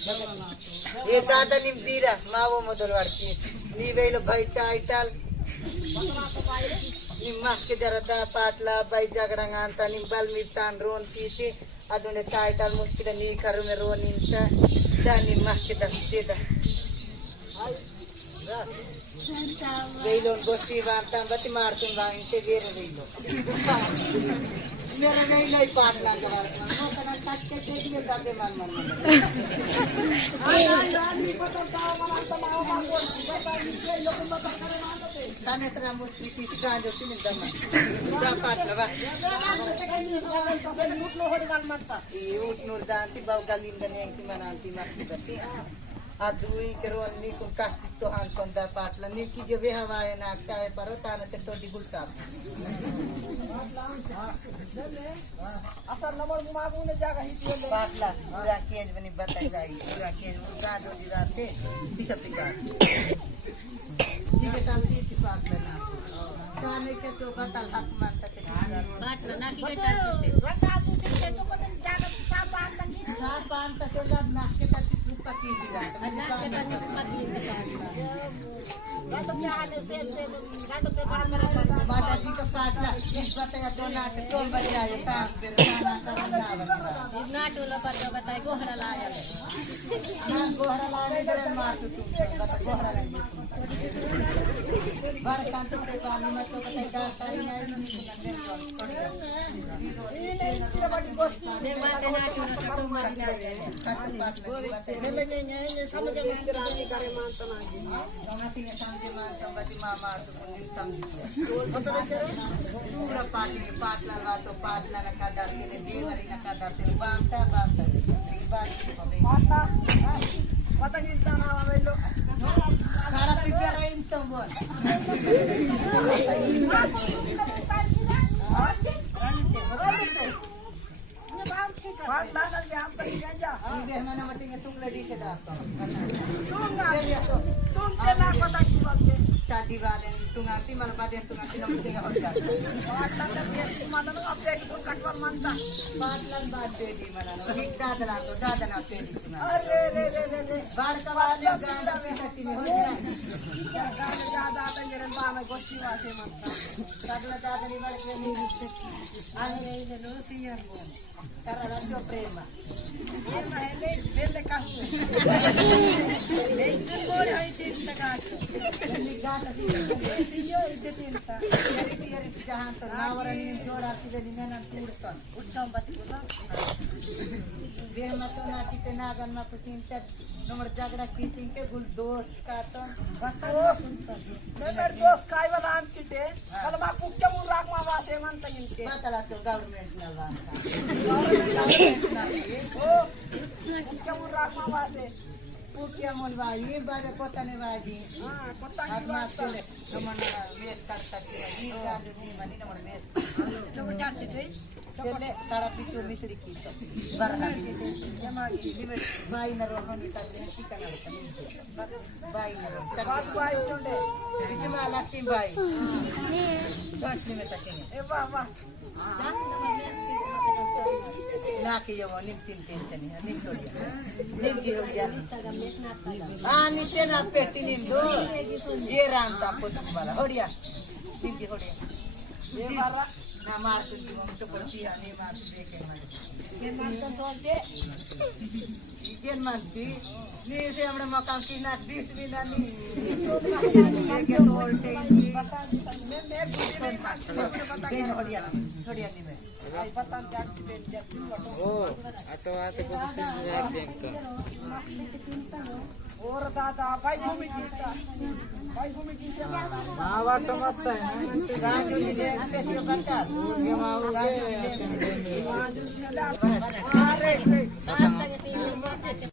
ये दादा निम्दीरा मावो मोदलवाड़की नीवेलो भाई चाइटल निम्मा के जरदा पाटला भाई जगड़ंगा अंता निम्बल मितान रोन सीते अदुने चाइटल मुस्किल नी करू में रोन इंता दा निम्मा के दस्ते दा वेलो गोष्ठी वार्ता बती मारतुन वांगते वेरे वेलो मेरा वेलो ही पाटला जवार नो तना टक्के के दिए दादे मान मान आनी पता ताव मला तलाव मांगो बताई के लोक मत करे मानते ताने तरा मुस्की की गाजो तिने दमा दा पाटला वा मुटलो होडी वाल मारता ये उठ नूर दांती बाव गालिन दने अंती मनांती मारती बती आदुई करो नी को काचित तो हां कंदा पाटला नी की जो वे हवाए नाकता है परो ताने ते तो दिगुलता असर नंबर मागू ने जागा ही पाटला पूरा केज बनी बताई जाई पूरा केज उगा दो दिराते पिका पिका ठीक है शांति से पाटला ना ताने के तो बता हाथ मान तक पाटला ना की बेटा रंगा से तो को जागा सा पान तक सा पान तक जब नाक के तक पकी दिला गातो क्या हाल है से गातो के बारे में माता जी का पाटला इस बताया तो नाट टोल बजा ये काम बेरना करना नाट टोल पर बताए गोहरा लाया ना गोहरा लाने दे मार तू बता गोहरा नहीं बार कांत पे पानी मत तो बताए का सारी नहीं नहीं तेरा बड़ी गोष्ठी ने माते नाट टोल मार नहीं समझ में रानी करे मानता ना जी समझी ने समझ मानता बती मामा तो मुझे समझ मतलब पूरा पाटला वा तो पाटला ना कादर के देवरी ना कादर ते बांता बांता पाटला पता नहीं ताना वेलो सारा पिक्चर है इन तो बोल पाटला ना हम पर गंजा ये हमने मटिंग तुंगले दी के दाता तुम के ना पता की बात है शादी वाले तुंगाती मन बादे तुंगाती नमते का हो जाता पाटला का ये मानो अपडेट को कटवा मानता पाटला बात दे दी मना ठीक दादा तो दादा ना पे अरे रे रे रे रे बार का वाले गांडा में सच्ची हो जाए दादा दादा मेरे बाल गोष्ठी वासे मानता दादा दादा ने बार के नहीं आने रे लो सियार बोल करा रखो प्रेम ये महले बेले का हुए एक दिन बोल है तीन तक निगाह सीयो इधर तीन तक यार जहां तो नावरनी जोड़ा सीधे ना टूटता उत्तम बात बोला देह मत ना किते नागन में पुतिन तक नंबर झगड़ा किसिंग के गुल दोस्त का तो नंबर दोस्त काय वाला आंटी ते कल मा कुक्के मुन राख मा वासे मानता इनके बताला तो गवर्नमेंट ना वास्ता गवर्नमेंट ना ओ कुक्के मुन राख मा वासे कुक्के मुन वाई बारे पोताने वाजी हां पोता की बात चले नमना मेस कर सकते नी गाज नी मनी नमन मेस तो जाते थे चले तारा पिछो मिस्त्री की तो बरना जमागी लिमिट भाई न रोहनी का ठिकाना भाई न रो बात भाई चोंडे बिचमा लक्ष्मी भाई लक्ष्मी में तकेंगे ए वाह वाह ना के यो निम तीन तीन तनी निम तोड़िया निम की होड़िया हां निते ना पेटी निम दो ये रांता पुत वाला होड़िया निम की होड़िया ये बारा ना मार तू हम तो बोलतिया नहीं मार देखे ये मार तो छोड़ दे ये मानती नहीं से हमने मकान की ना 20 भी ना नहीं के तोड़ से पता मैं दूसरी नहीं मानती पता क्या होड़िया थोड़िया नहीं मैं पता क्या एक्सीडेंट जब ओ ऑटो आते को सिंह देखता और दादा भाई भूमि की से मावा तो मत है गाजू ने कैसे बता ये मावा गाजू ने अरे